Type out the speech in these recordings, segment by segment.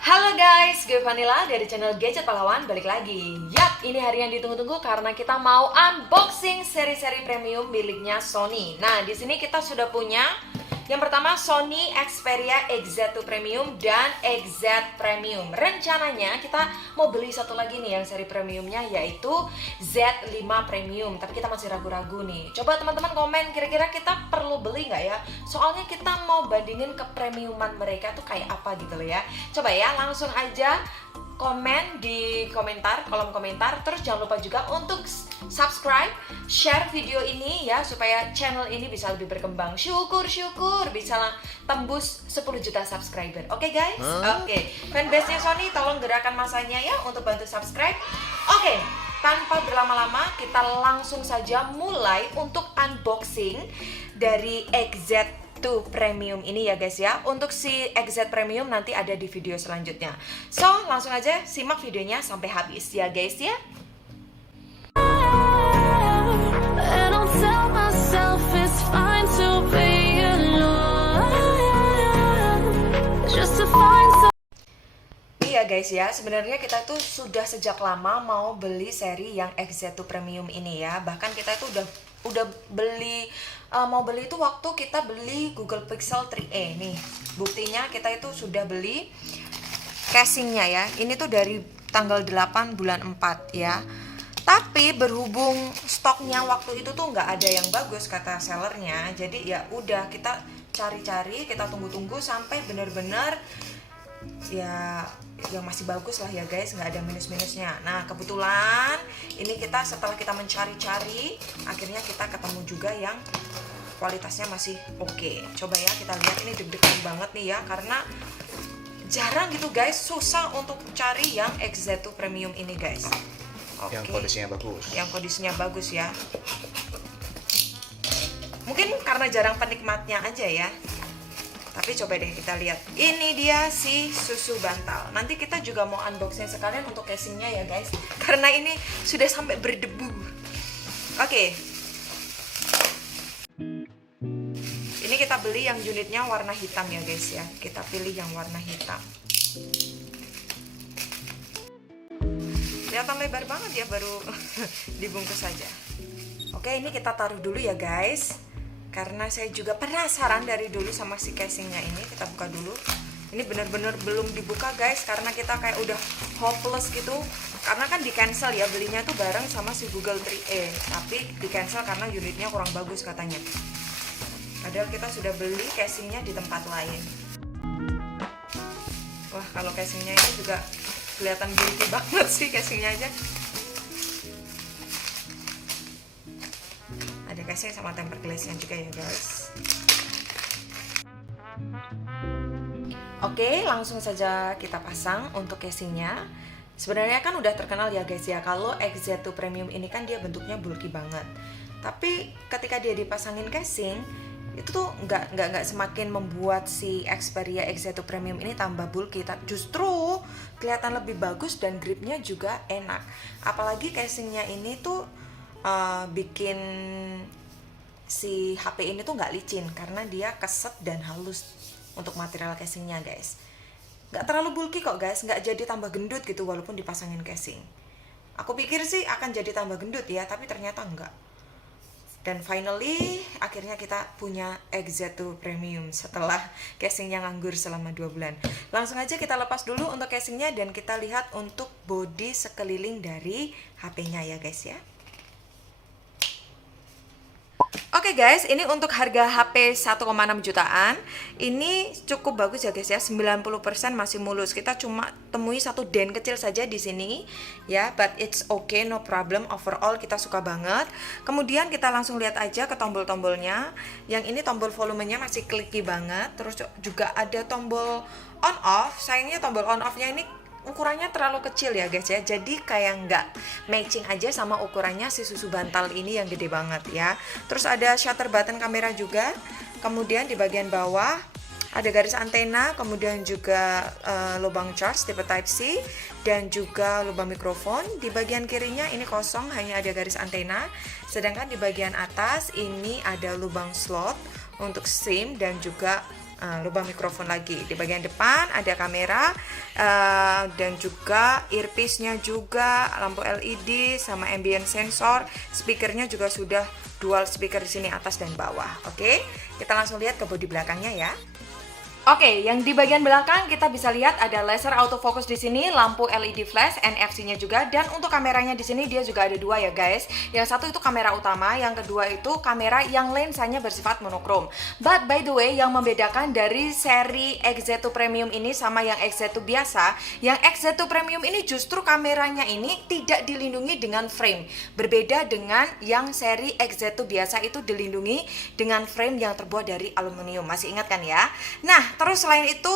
Halo guys, gue Vanilla dari channel Gadget Pahlawan balik lagi. Yap, ini hari yang ditunggu-tunggu karena kita mau unboxing seri-seri premium miliknya Sony. Nah, di sini kita sudah punya yang pertama Sony Xperia XZ2 Premium dan XZ Premium. Rencananya kita mau beli satu lagi nih yang seri premiumnya yaitu Z5 Premium. Tapi kita masih ragu-ragu nih. Coba teman-teman komen kira-kira kita perlu beli nggak ya? Soalnya kita mau bandingin ke premiuman mereka tuh kayak apa gitu loh ya. Coba ya langsung aja komen di komentar, kolom komentar. Terus jangan lupa juga untuk subscribe, share video ini ya supaya channel ini bisa lebih berkembang. Syukur bisa tembus 10 juta subscriber. Oke guys? Oke. Fanbase-nya Sony tolong gerakan masanya ya untuk bantu subscribe. Oke. Tanpa berlama-lama kita langsung saja mulai untuk unboxing dari XZ2 Premium ini ya guys ya. Untuk si XZ Premium nanti ada di video selanjutnya. So, langsung aja simak videonya sampai habis ya guys ya. Iya guys ya, sebenarnya kita tuh sudah sejak lama mau beli seri yang XZ2 Premium ini ya. Bahkan kita itu udah beli mau beli itu waktu kita beli Google Pixel 3a nih. Buktinya kita itu sudah beli casingnya ya. Ini tuh dari tanggal 8 bulan 4 ya. Tapi berhubung stoknya waktu itu tuh nggak ada yang bagus kata sellernya. Jadi ya udah kita cari-cari, kita tunggu-tunggu sampai benar-benar ya yang masih bagus lah ya guys, nggak ada minus-minusnya. Nah kebetulan ini kita setelah kita mencari-cari akhirnya kita ketemu juga yang kualitasnya masih oke. Coba ya kita lihat, ini deg-degan banget nih ya karena jarang gitu guys, susah untuk cari yang XZ2 Premium ini guys. Oke. Yang kondisinya bagus. Yang kondisinya bagus ya. Mungkin karena jarang penikmatnya aja ya. Tapi coba deh kita lihat. Ini dia si susu bantal. Nanti kita juga mau unboxing sekalian untuk casingnya ya guys. Karena ini sudah sampai berdebu. Oke. Ini kita beli yang unitnya warna hitam ya guys ya. Kita pilih yang warna hitam. Kelihatan lebar banget ya, baru dibungkus saja. Oke, ini kita taruh dulu ya guys. Karena saya juga penasaran dari dulu sama si casingnya ini. Kita buka dulu. Ini bener-bener belum dibuka guys, karena kita kayak udah hopeless gitu. Karena kan di cancel ya, belinya tuh bareng sama si Google 3a. Tapi di cancel karena unitnya kurang bagus katanya. Padahal kita sudah beli casingnya di tempat lain. Wah, kalau casingnya ini juga kelihatan bulky banget sih casingnya aja. Ada casing sama tempered glassnya juga ya guys. Oke, langsung saja kita pasang untuk casingnya. Sebenarnya kan udah terkenal ya guys ya, kalau XZ2 Premium ini kan dia bentuknya bulky banget. Tapi ketika dia dipasangin casing, itu tuh nggak semakin membuat si Xperia XZ2 Premium ini tambah bulky, justru kelihatan lebih bagus dan gripnya juga enak. Apalagi casingnya ini tuh bikin si HP ini tuh nggak licin karena dia keset dan halus untuk material casingnya guys. Nggak terlalu bulky kok guys, nggak jadi tambah gendut gitu walaupun dipasangin casing. Aku pikir sih akan jadi tambah gendut ya, tapi ternyata enggak. Dan finally akhirnya kita punya XZ2 Premium setelah casingnya nganggur selama 2 bulan. Langsung aja kita lepas dulu untuk casingnya dan kita lihat untuk bodi sekeliling dari HP-nya ya guys ya. Oke guys, ini untuk harga HP 1,6 jutaan. Ini cukup bagus ya guys ya, 90% masih mulus. Kita cuma temui satu dent kecil saja di sini ya, but it's okay, no problem. Overall kita suka banget. Kemudian kita langsung lihat aja ke tombol-tombolnya. Yang ini tombol volumenya masih clicky banget. Terus juga ada tombol on off. Sayangnya tombol on off-nya ini ukurannya terlalu kecil ya guys ya, jadi kayak nggak matching aja sama ukurannya si susu bantal ini yang gede banget ya. Terus ada shutter button kamera juga. Kemudian di bagian bawah ada garis antena, kemudian juga lubang charge tipe Type C dan juga lubang mikrofon. Di bagian kirinya ini kosong, hanya ada garis antena. Sedangkan di bagian atas ini ada lubang slot untuk SIM dan juga lubang mikrofon lagi. Di bagian depan ada kamera, dan juga earpiece-nya juga, lampu LED sama ambient sensor, speakernya juga sudah dual speaker di sini atas dan bawah. Oke, kita langsung lihat ke bodi belakangnya ya. Oke, yang di bagian belakang kita bisa lihat ada laser autofocus di sini, lampu LED flash, NFC-nya juga, dan untuk kameranya di sini dia juga ada dua ya guys. Yang satu itu kamera utama, yang kedua itu kamera yang lensanya bersifat monokrom. But by the way, yang membedakan dari seri XZ2 Premium ini sama yang XZ2 biasa, yang XZ2 Premium ini justru kameranya ini tidak dilindungi dengan frame. Berbeda dengan yang seri XZ2 biasa itu dilindungi dengan frame yang terbuat dari aluminium. Masih ingat kan ya? Nah, terus selain itu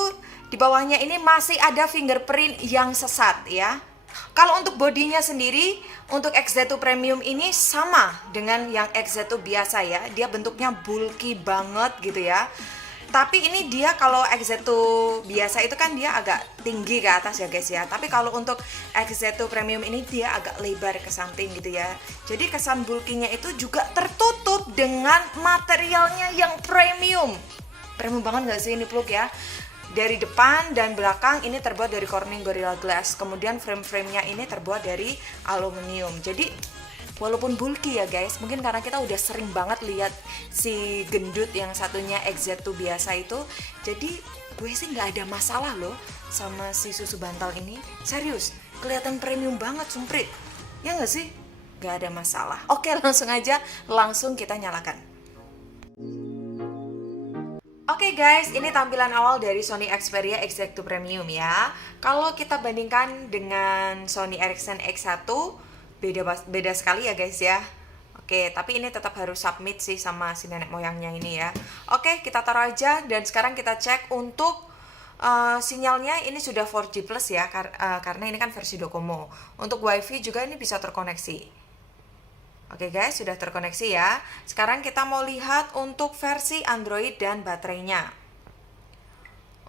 di bawahnya ini masih ada fingerprint yang sesat ya. Kalau untuk bodinya sendiri, untuk XZ2 Premium ini sama dengan yang XZ2 biasa ya. Dia bentuknya bulky banget gitu ya. Tapi ini dia kalau XZ2 biasa itu kan dia agak tinggi ke atas ya guys ya. Tapi kalau untuk XZ2 Premium ini dia agak lebar ke samping gitu ya. Jadi kesan bulkinya itu juga tertutup dengan materialnya yang premium. Premium banget gak sih ini peluk ya? Dari depan dan belakang ini terbuat dari Corning Gorilla Glass. Kemudian frame-framenya ini terbuat dari aluminium. Jadi walaupun bulky ya guys, mungkin karena kita udah sering banget lihat si gendut yang satunya XZ2 biasa itu, jadi gue sih nggak ada masalah loh sama si susu bantal ini. Serius, kelihatan premium banget sumprit. Ya nggak sih? Nggak ada masalah. Oke, langsung kita nyalakan. Oke guys, ini tampilan awal dari Sony Xperia XZ2 Premium ya. Kalau kita bandingkan dengan Sony Ericsson X1, beda sekali ya guys ya. Oke, tapi ini tetap harus submit sih sama si nenek moyangnya ini ya. Oke, kita taruh aja dan sekarang kita cek untuk sinyalnya ini sudah 4G plus ya, karena ini kan versi Docomo. Untuk WiFi juga ini bisa terkoneksi. Oke guys, sudah terkoneksi ya. Sekarang kita mau lihat untuk versi Android dan baterainya.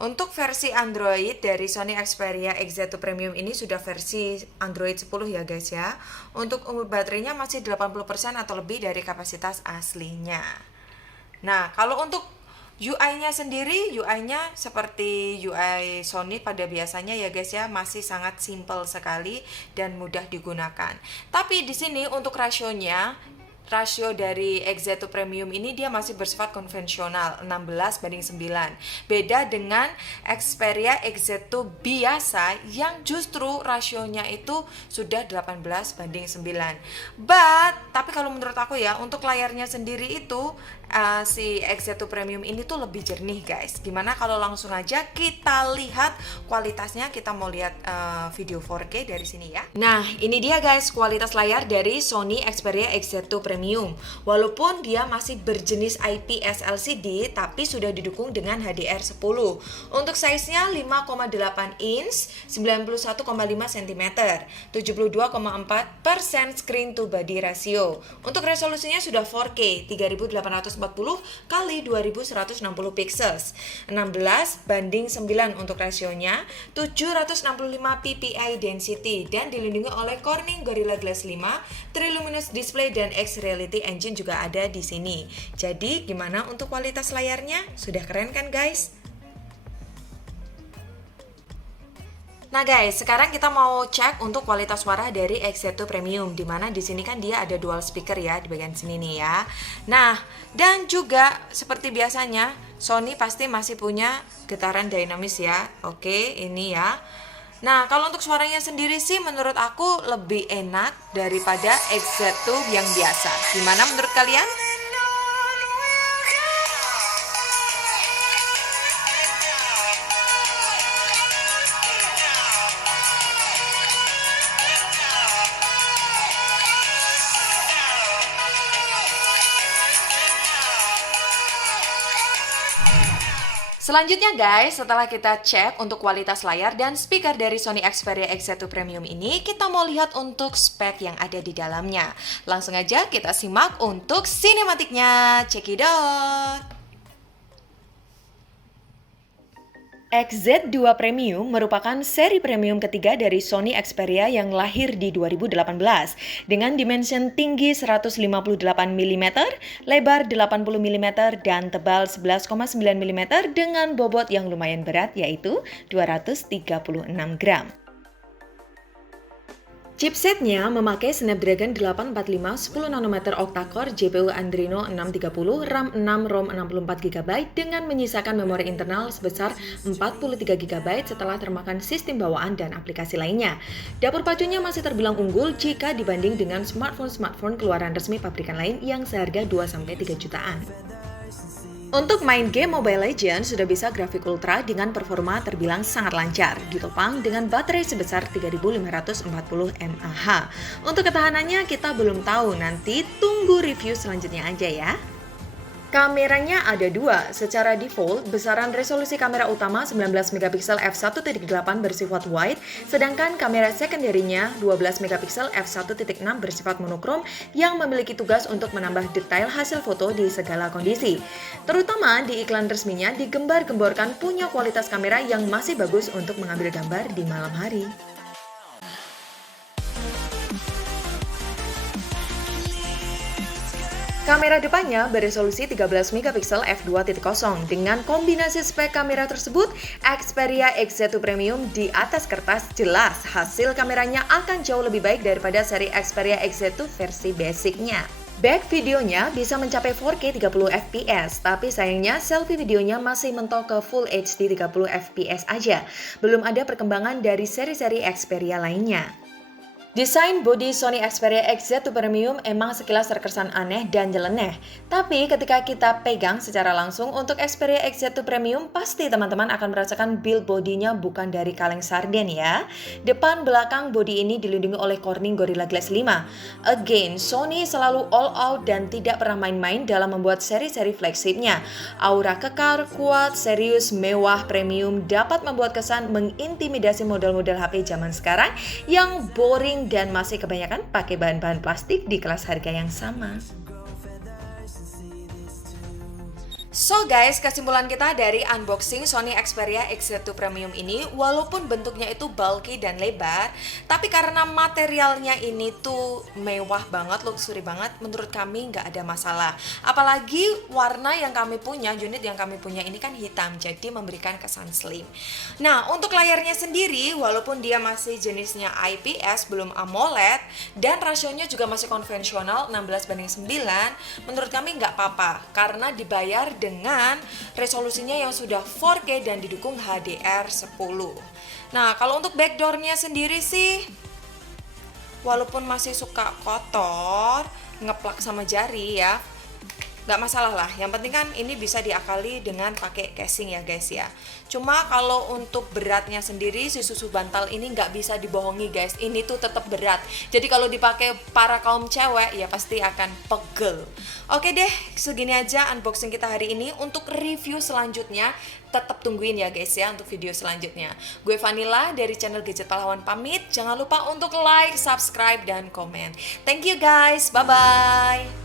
Untuk versi Android dari Sony Xperia XZ2 Premium ini sudah versi Android 10 ya guys ya. Untuk baterainya masih 80% atau lebih dari kapasitas aslinya. Nah, kalau untuk UI-nya sendiri, UI-nya seperti UI Sony pada biasanya ya guys ya, masih sangat simple sekali dan mudah digunakan. Tapi di sini untuk rasio dari XZ2 Premium ini dia masih bersifat konvensional 16:9. Beda dengan Xperia XZ2 biasa yang justru rasionya itu sudah 18:9. Tapi kalau menurut aku ya, untuk layarnya sendiri itu si XZ2 Premium ini tuh lebih jernih guys. Gimana kalau langsung aja kita lihat kualitasnya, kita mau lihat video 4K dari sini ya. Nah, ini dia guys kualitas layar dari Sony Xperia XZ2 Premium. Walaupun dia masih berjenis IPS LCD, tapi sudah didukung dengan HDR10. Untuk size-nya 5,8 inch, 91,5 cm, 72,4% screen to body ratio. Untuk resolusinya sudah 4K, 3840 kali 2160 pixels, 16:9 untuk rasionya, 765 ppi density dan dilindungi oleh Corning Gorilla Glass 5, Triluminous Display dan X-Reality Engine juga ada di sini. Jadi gimana untuk kualitas layarnya? Sudah keren kan guys? Nah guys, sekarang kita mau cek untuk kualitas suara dari XZ2 Premium, dimana di sini kan dia ada dual speaker ya di bagian sini nih ya. Nah, dan juga seperti biasanya Sony pasti masih punya getaran dinamis ya. Oke, ini ya. Nah, kalau untuk suaranya sendiri sih menurut aku lebih enak daripada XZ2 yang biasa. Gimana menurut kalian? Selanjutnya guys, setelah kita cek untuk kualitas layar dan speaker dari Sony Xperia XZ2 Premium ini, kita mau lihat untuk spek yang ada di dalamnya. Langsung aja kita simak untuk sinematiknya. Check it out! XZ2 Premium merupakan seri premium ketiga dari Sony Xperia yang lahir di 2018 dengan dimension tinggi 158 mm, lebar 80 mm, dan tebal 11,9 mm dengan bobot yang lumayan berat yaitu 236 gram. Chipsetnya memakai Snapdragon 845 10nm octa-core, GPU Adreno 630, RAM 6, ROM 64GB dengan menyisakan memori internal sebesar 43GB setelah termakan sistem bawaan dan aplikasi lainnya. Dapur pacunya masih terbilang unggul jika dibanding dengan smartphone keluaran resmi pabrikan lain yang seharga 2-3 jutaan. Untuk main game Mobile Legends sudah bisa grafik ultra dengan performa terbilang sangat lancar, ditopang dengan baterai sebesar 3540 mAh. Untuk ketahanannya kita belum tahu, nanti tunggu review selanjutnya aja ya. Kameranya ada dua, secara default besaran resolusi kamera utama 19MP f1.8 bersifat wide, sedangkan kamera secondary-nya 12MP f1.6 bersifat monokrom yang memiliki tugas untuk menambah detail hasil foto di segala kondisi. Terutama di iklan resminya digembar-gemborkan punya kualitas kamera yang masih bagus untuk mengambil gambar di malam hari. Kamera depannya beresolusi 13MP f2.0. Dengan kombinasi spek kamera tersebut, Xperia XZ2 Premium di atas kertas jelas hasil kameranya akan jauh lebih baik daripada seri Xperia XZ2 versi basicnya. Back videonya bisa mencapai 4K 30fps, tapi sayangnya selfie videonya masih mentok ke Full HD 30fps aja. Belum ada perkembangan dari seri-seri Xperia lainnya. Desain bodi Sony Xperia XZ2 Premium emang sekilas terkesan aneh dan nyeleneh. Tapi ketika kita pegang secara langsung untuk Xperia XZ2 Premium, pasti teman-teman akan merasakan build bodinya bukan dari kaleng sarden ya. Depan belakang bodi ini dilindungi oleh Corning Gorilla Glass 5. Again, Sony selalu all out dan tidak pernah main-main dalam membuat seri-seri flagshipnya. Aura kekar, kuat, serius, mewah, premium dapat membuat kesan mengintimidasi model-model HP zaman sekarang yang boring dan masih kebanyakan pakai bahan-bahan plastik di kelas harga yang sama. So guys, kesimpulan kita dari unboxing Sony Xperia XZ2 Premium ini, walaupun bentuknya itu bulky dan lebar, tapi karena materialnya ini tuh mewah banget, luxury banget, menurut kami nggak ada masalah. Apalagi warna yang kami punya, unit yang kami punya ini kan hitam, jadi memberikan kesan slim. Nah, untuk layarnya sendiri, walaupun dia masih jenisnya IPS, belum AMOLED, dan rasionya juga masih konvensional 16:9, menurut kami nggak apa-apa, karena dibayar dengan resolusinya yang sudah 4K dan didukung HDR10. Nah, kalau untuk backdoornya sendiri sih, walaupun masih suka kotor, ngeplak sama jari ya, nggak masalah lah. Yang penting kan ini bisa diakali dengan pakai casing ya guys ya. Cuma kalau untuk beratnya sendiri, si susu bantal ini nggak bisa dibohongi guys, ini tuh tetap berat. Jadi kalau dipakai para kaum cewek ya pasti akan pegel. Oke deh, segini aja unboxing kita hari ini. Untuk review selanjutnya tetap tungguin ya guys ya untuk video selanjutnya. Gue Vanilla dari channel Gadget Pahlawan pamit. Jangan lupa untuk like, subscribe, dan komen. Thank you guys, bye-bye.